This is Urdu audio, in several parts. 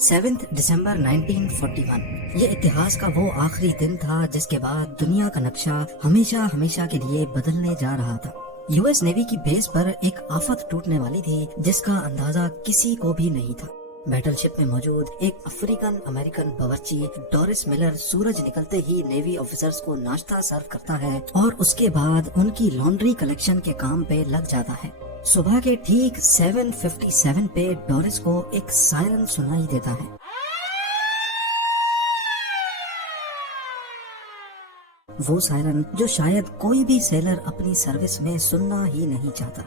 7 دسمبر 1941 یہ اتحاد کا وہ آخری دن تھا جس کے بعد دنیا کا نقشہ ہمیشہ ہمیشہ کے لیے بدلنے جا رہا تھا۔ یو ایس نیوی کی بیس پر ایک آفت ٹوٹنے والی تھی جس کا اندازہ کسی کو بھی نہیں تھا۔ بیٹل شپ میں موجود ایک افریقن امریکن باورچی ڈورس ملر سورج نکلتے ہی نیوی آفیسرز کو ناشتہ سرو کرتا ہے اور اس کے بعد ان کی لانڈری کلیکشن کے کام پہ لگ جاتا ہے۔ صبح کے ٹھیک 7:57 پہ ڈورس کو ایک سائرن سنائی دیتا ہے۔ وہ سائرن جو شاید کوئی بھی سیلر اپنی سروس میں سننا ہی نہیں چاہتا۔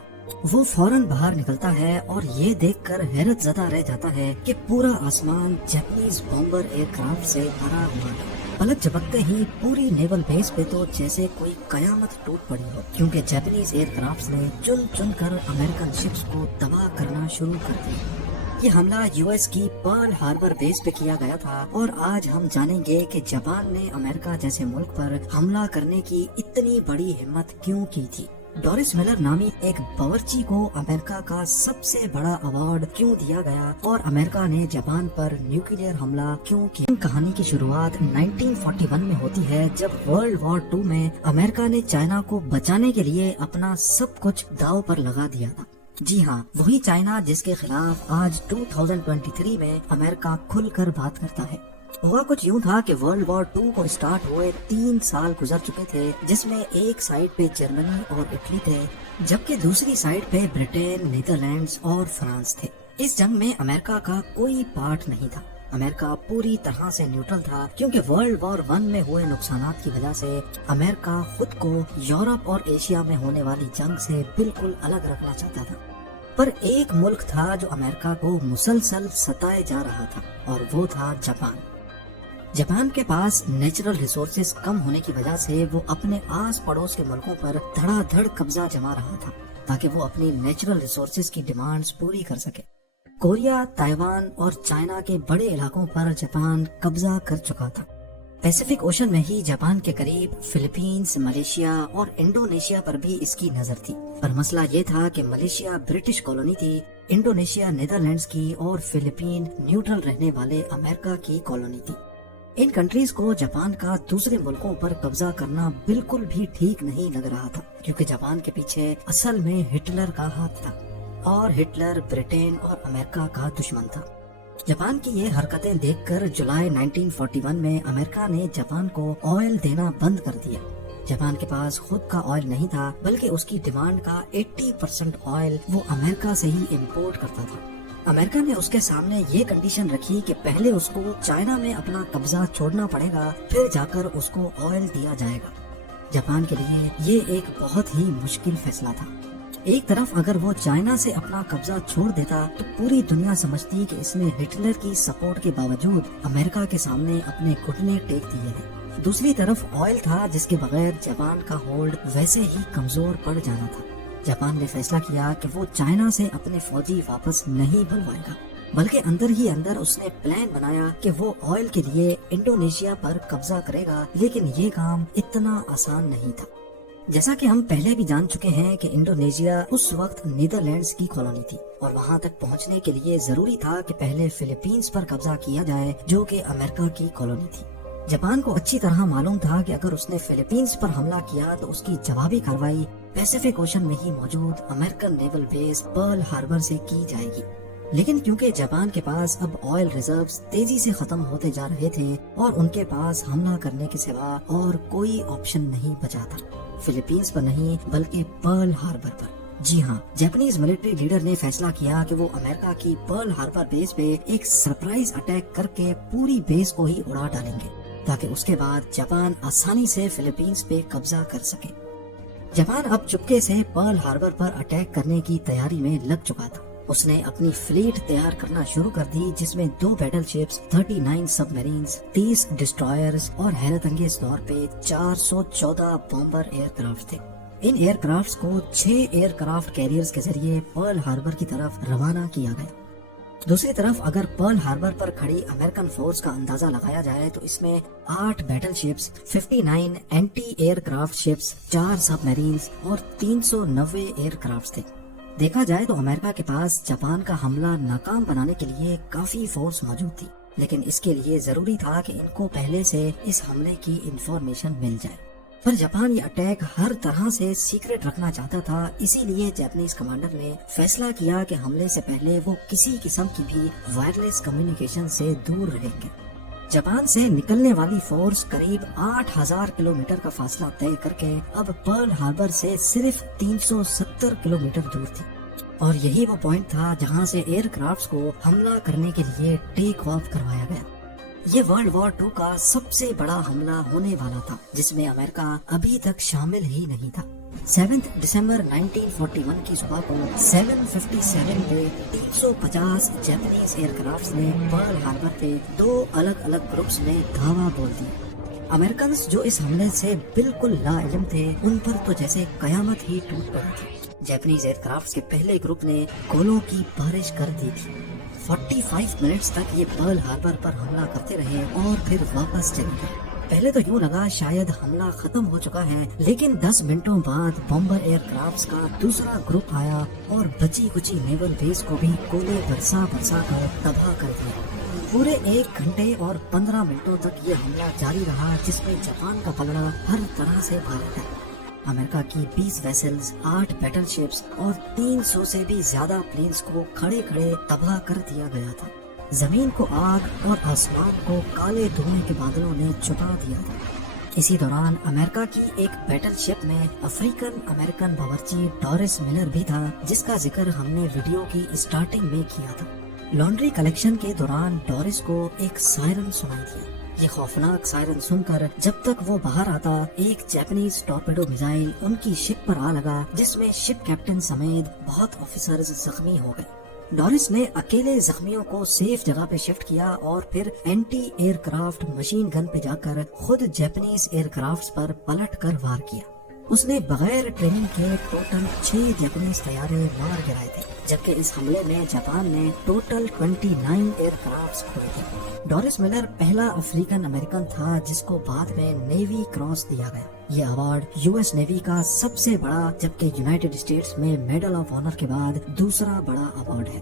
وہ فوراً باہر نکلتا ہے اور یہ دیکھ کر حیرت زدہ رہ جاتا ہے کہ پورا آسمان جیپنیز بومبر ایئر کرافٹ سے بھرا ہوا ہے۔ پلک جھپکتے ہی پوری نیول بیس پہ تو جیسے کوئی قیامت ٹوٹ پڑی ہو، کیونکہ جیپنیز ایئر کرافٹ نے چن چن کر امریکن شپس کو تباہ کرنا شروع کر دیا۔ یہ حملہ یو ایس کی پرل ہاربر بیس پہ کیا گیا تھا، اور آج ہم جانیں گے کہ جاپان نے امریکہ جیسے ملک پر حملہ کرنے کی اتنی بڑی ہمت کیوں کی تھی۔ ڈورس ملر نامی ایک باورچی کو امریکہ کا سب سے بڑا ایوارڈ کیوں دیا گیا، اور امریکہ نے جاپان پر نیوکلیئر حملہ کیوں کیا۔ کہانی کی شروعات 1941 میں ہوتی ہے، جب ورلڈ وار 2 میں امریکہ نے چائنا کو بچانے کے لیے اپنا سب کچھ داؤ پر لگا دیا تھا۔ جی ہاں، وہی چائنا جس کے خلاف آج 2023 میں امریکہ کھل کر بات کرتا ہے۔ ہوا کچھ یوں تھا کہ ورلڈ وار 2 کو اسٹارٹ ہوئے 3 سال گزر چکے تھے، جس میں ایک سائڈ پہ جرمنی اور اٹلی تھے، جبکہ دوسری سائڈ پہ برٹین، نیدرلینڈز اور فرانس تھے۔ اس جنگ میں امریکہ کا کوئی پارٹ نہیں تھا۔ امریکہ پوری طرح سے نیوٹرل تھا، کیونکہ ورلڈ وار 1 میں ہوئے نقصانات کی وجہ سے امریکہ خود کو یورپ اور ایشیا میں ہونے والی جنگ سے بالکل الگ رکھنا چاہتا تھا۔ پر ایک ملک تھا جو امریکہ کو مسلسل ستائے جا رہا تھا، اور وہ تھا جاپان۔ جاپان کے پاس نیچرل ریسورسز کم ہونے کی وجہ سے وہ اپنے آس پڑوس کے ملکوں پر دھڑا دھڑ قبضہ جما رہا تھا، تاکہ وہ اپنی نیچرل ریسورسز کی ڈیمانڈز پوری کر سکے۔ کوریا، تائیوان اور چائنا کے بڑے علاقوں پر جاپان قبضہ کر چکا تھا۔ پیسیفک اوشن میں ہی جاپان کے قریب فلپینز، ملیشیا اور انڈونیشیا پر بھی اس کی نظر تھی، پر مسئلہ یہ تھا کہ ملیشیا برٹش کالونی تھی، انڈونیشیا نیدرلینڈز کی اور فلپین نیوٹرل رہنے والے امریکہ کی کالونی تھی۔ ان کنٹریز کو جاپان کا دوسرے ملکوں پر قبضہ کرنا بالکل بھی ٹھیک نہیں لگ رہا تھا، کیونکہ جاپان کے پیچھے اصل میں ہٹلر کا ہاتھ تھا، اور ہٹلر برٹین اور امریکہ کا دشمن تھا۔ جاپان کی یہ حرکتیں دیکھ کر جولائی 1941 میں امریکہ نے جاپان کو آئل دینا بند کر دیا۔ جاپان کے پاس خود کا آئل نہیں تھا، بلکہ اس کی ڈیمانڈ کا 80% آئل وہ امریکہ سے ہی امپورٹ کرتا تھا۔ امریکہ نے اس کے سامنے یہ کنڈیشن رکھی کہ پہلے اس کو چائنا میں اپنا قبضہ چھوڑنا پڑے گا، پھر جا کر اس کو آئل دیا جائے گا۔ جاپان کے لیے یہ ایک بہت ہی مشکل فیصلہ تھا۔ ایک طرف اگر وہ چائنا سے اپنا قبضہ چھوڑ دیتا تو پوری دنیا سمجھتی کہ اس نے ہٹلر کی سپورٹ کے باوجود امریکہ کے سامنے اپنے گھٹنے ٹیک دیے ہیں۔ دوسری طرف آئل تھا جس کے بغیر جاپان کا ہولڈ ویسے ہی کمزور پڑ جانا تھا۔ جاپان نے فیصلہ کیا کہ وہ چائنا سے اپنے فوجی واپس نہیں بلوائے گا، بلکہ اندر ہی اندر اس نے پلان بنایا کہ وہ آئل کے لیے انڈونیشیا پر قبضہ کرے گا، لیکن یہ کام اتنا آسان نہیں تھا۔ جیسا کہ ہم پہلے بھی جان چکے ہیں کہ انڈونیشیا اس وقت نیدرلینڈز کی کالونی تھی، اور وہاں تک پہنچنے کے لیے ضروری تھا کہ پہلے فلپینز پر قبضہ کیا جائے، جو کہ امریکہ کی کالونی تھی۔ جاپان کو اچھی طرح معلوم تھا کہ اگر اس نے فلپینز پر حملہ کیا تو اس کی جوابی کارروائی پیسیفک اوشن میں ہی موجود امریکن نیول بیس پرل ہاربر سے کی جائے گی۔ لیکن کیونکہ جاپان کے پاس اب آئل ریزروز تیزی سے ختم ہوتے جا رہے تھے، اور ان کے پاس حملہ کرنے کے سوا اور کوئی آپشن نہیں بچا تھا، فلپینز پر نہیں بلکہ پرل ہاربر پر۔ جی ہاں، جاپانیز ملٹری لیڈر نے فیصلہ کیا کہ وہ امریکہ کی پرل ہاربر بیس پہ ایک سرپرائز اٹیک کر کے پوری بیس کو ہی اڑا ڈالیں گے، تاکہ اس کے بعد جاپان آسانی سے فلپینز پہ قبضہ کر سکے۔ جاپان اب چپکے سے پرل ہاربر پر اٹیک کرنے کی تیاری میں لگ چکا تھا۔ اس نے اپنی فلیٹ تیار کرنا شروع کر دی، جس میں 2 بیٹل شپس، 39 سب میرینز، 30 ڈسٹرائرز اور حیرت انگیز طور پہ 414 بومبر ایئر کرافٹ تھے۔ ان ایئر کرافٹس کو 6 ایئر کرافٹ کیریئرز کے ذریعے پرل ہاربر کی طرف روانہ کیا گیا۔ دوسری طرف اگر پرل ہاربر پر کھڑی امریکن فورس کا اندازہ لگایا جائے تو اس میں 8 battleships, 59 anti aircraft ships, 4 submarines اور 390 ایئر کرافٹ تھے۔ دیکھا جائے تو امریکہ کے پاس جاپان کا حملہ ناکام بنانے کے لیے کافی فورس موجود تھی، لیکن اس کے لیے ضروری تھا کہ ان کو پہلے سے اس حملے کی انفارمیشن مل جائے۔ پر جاپان یہ اٹیک ہر طرح سے سیکرٹ رکھنا چاہتا تھا، اسی لیے جاپانیز کمانڈر نے فیصلہ کیا کہ حملے سے پہلے وہ کسی قسم کی بھی وائرلیس کمیونیکیشن سے دور رہیں گے۔ جاپان سے نکلنے والی فورس قریب 8000 کلومیٹر کا فاصلہ طے کر کے اب پرل ہاربر سے صرف 370 کلومیٹر دور تھی، اور یہی وہ پوائنٹ تھا جہاں سے ایئر کرافٹس کو حملہ کرنے کے لیے ٹیک آف کروایا گیا۔ یہ ورلڈ وار 2 کا سب سے بڑا حملہ ہونے والا تھا، جس میں امریکہ ابھی تک شامل ہی نہیں تھا۔ 7 دسمبر 1941 کی صبح کو 7:57 پہ 350 جاپانیز ایئر کرافٹس نے پرل ہاربر پہ 2 الگ الگ گروپس میں دھاوا بول دیا۔ امریکنز جو اس حملے سے بالکل لا علم تھے، ان پر تو جیسے قیامت ہی ٹوٹ پڑی تھی۔ جاپانیز ایئر کرافٹس کے پہلے گروپ نے گولوں کی بارش کر دی تھی۔ 45 منٹس تک یہ پرل ہاربر پر حملہ کرتے رہے اور پھر واپس چلے گئے۔ پہلے تو یوں لگا شاید حملہ ختم ہو چکا ہے، لیکن 10 منٹوں بعد بمبر ایئر کرافٹس کا دوسرا گروپ آیا اور بچی کچی نیول بیس کو بھی گولے برسا کر تباہ کر دیا۔ پورے 1 گھنٹے اور 15 منٹوں تک یہ حملہ جاری رہا، جس میں جاپان کا پلڑا ہر طرح سے بھارا ہے۔ امریکہ کی 20 ویسلز، 8 بیٹل شپس اور 300 سے بھی زیادہ پلینز کو کھڑے کھڑے تباہ کر دیا گیا تھا۔ زمین کو آگ اور آسمان کو کالے دھوئیں کے بادلوں نے چھپا دیا تھا۔ اسی دوران امریکہ کی ایک بیٹل شپ میں افریقن امریکن باورچی ڈورس ملر بھی تھا، جس کا ذکر ہم نے ویڈیو کی اسٹارٹنگ میں کیا تھا۔ لانڈری کلیکشن کے دوران ڈورس کو ایک سائرن سنائی دیا۔ یہ خوفناک سائرن سن کر جب تک وہ باہر آتا، ایک جاپانیز ٹورپیڈو میزائل ان کی شپ پر آ لگا، جس میں شپ کیپٹن سمیت بہت آفیسرز زخمی ہو گئے۔ ڈورس نے اکیلے زخمیوں کو سیف جگہ پہ شفٹ کیا اور پھر anti aircraft machine gun پہ جا کر خود جاپانیز ایئر کرافٹس پر پلٹ کر وار کیا۔ اس نے بغیر ٹریننگ کے ٹوٹل 6 جاپانیز طیارے مار گرائے تھے، جبکہ اس حملے میں جاپان نے ٹوٹل 29 ایئر کرافٹس کھوئے تھے۔ ڈورس ملر پہلا افریقن امریکن تھا جس کو بعد میں نیوی کراس دیا گیا۔ یہ ایوارڈ یو ایس نیوی کا سب سے بڑا، جبکہ یونائٹڈ اسٹیٹس میں میڈل آف آنر کے بعد دوسرا بڑا ایوارڈ ہے۔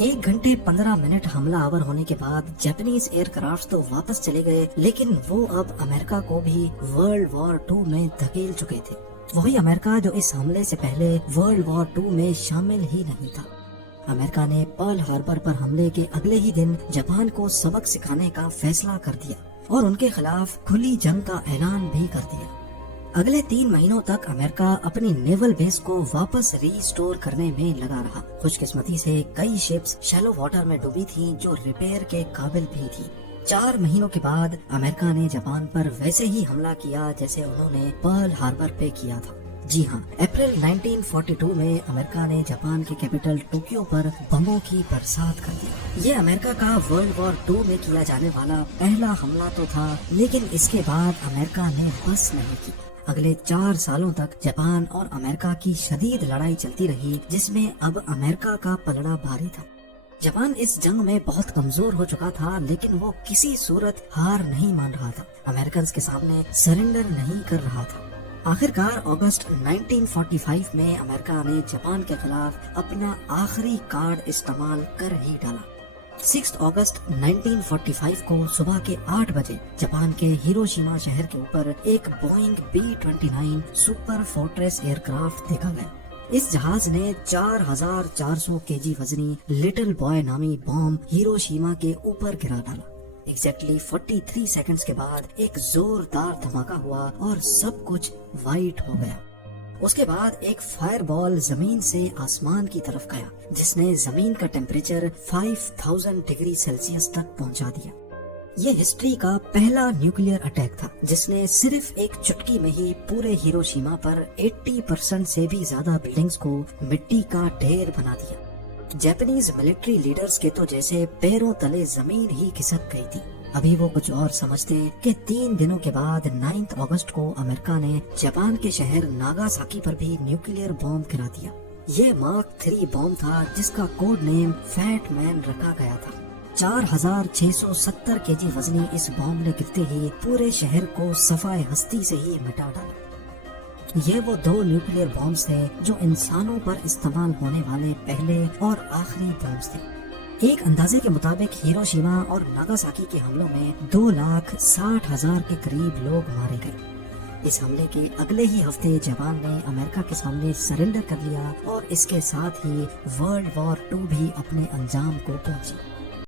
1 گھنٹے 15 منٹ حملہ آور ہونے کے بعد جاپانیز ایئر کرافٹس تو واپس چلے گئے، لیکن وہ اب امریکہ کو بھی ورلڈ وار 2 میں دھکیل چکے تھے۔ وہی امریکہ جو اس حملے سے پہلے ورلڈ وار 2 میں شامل ہی نہیں تھا۔ امریکہ نے پرل ہاربر پر حملے کے اگلے ہی دن جاپان کو سبق سکھانے کا فیصلہ کر دیا اور ان کے خلاف کھلی جنگ کا اعلان بھی کر دیا۔ اگلے 3 مہینوں تک امریکہ اپنی نیول بیس کو واپس ری اسٹور کرنے میں لگا رہا۔ خوش قسمتی سے کئی شپس شیلو واٹر میں ڈوبی تھیں جو ریپیئر کے قابل بھی تھی۔ 4 مہینوں کے بعد امریکہ نے جاپان پر ویسے ہی حملہ کیا جیسے انہوں نے پرل ہاربر پہ کیا تھا۔ جی ہاں، اپریل 1942 میں امریکہ نے جاپان کے کیپٹل ٹوکیو پر بموں کی برسات کر دی۔ یہ امریکہ کا ورلڈ وار 2 میں کیا جانے والا پہلا حملہ تو تھا، لیکن اس کے بعد امریکہ نے بس نہیں کی۔ اگلے 4 سالوں تک جاپان اور امریکہ کی شدید لڑائی چلتی رہی، جس میں اب امریکہ کا پلڑا بھاری تھا۔ جاپان اس جنگ میں بہت کمزور ہو چکا تھا، لیکن وہ کسی صورت ہار نہیں مان رہا تھا، امریکنز کے سامنے سرنڈر نہیں کر رہا تھا۔ آخرکار اگست 1945 میں امریکہ نے جاپان کے خلاف اپنا آخری کارڈ استعمال کر ہی ڈالا۔ 6 اگست 1945 کو صبح کے 8 بجے جاپان کے ہیروشیما شہر کے اوپر ایک Boeing B-29 super fortress aircraft دیکھا گیا۔ اس جہاز نے 4400 kg وزنی لٹل بوائے نامی بم ہیروشیما کے اوپر گرا ڈالا۔ ایگزیکٹلی 43 سیکنڈز کے بعد ایک زوردار دھماکہ ہوا اور سب کچھ وائٹ ہو گیا۔ اس کے بعد ایک فائر بال زمین سے آسمان کی طرف گیا، جس نے زمین کا ٹیمپریچر 5000 ڈگری سیلسیس تک پہنچا دیا۔ یہ ہسٹری کا پہلا نیوکلیئر اٹیک تھا، جس نے صرف ایک چٹکی میں ہی پورے ہیروشیما پر 80% سے بھی زیادہ بلڈنگز کو مٹی کا ڈھیر بنا دیا۔ جاپانیز ملٹری لیڈرز کے تو جیسے پیروں تلے زمین ہی کھسک گئی تھی۔ ابھی وہ کچھ اور سمجھتے کہ 3 دنوں کے بعد 9 اگست کو امریکہ نے جاپان کے شہر ناگاساکی پر بھی نیوکلیئر بم گرا دیا۔ یہ مارک 3 بم تھا جس کا کوڈ نیم فیٹ مین رکھا گیا تھا۔ 4670 kg وزنی اس بم نے گرتے ہی پورے شہر کو صفائے ہستی سے ہی مٹا ڈالا۔ یہ وہ 2 نیوکلیئر بامز تھے جو انسانوں پر استعمال ہونے والے پہلے اور آخری بامز تھے۔ ایک اندازے کے مطابق ہیروشیما اور ناگاساکی کے حملوں میں 2,60,000 کے قریب لوگ مارے گئے۔ اس حملے کے اگلے ہی ہفتے جاپان نے امریکہ کے سامنے سرنڈر کر لیا اور اس کے ساتھ ہی ورلڈ وار 2 بھی اپنے انجام کو پہنچی۔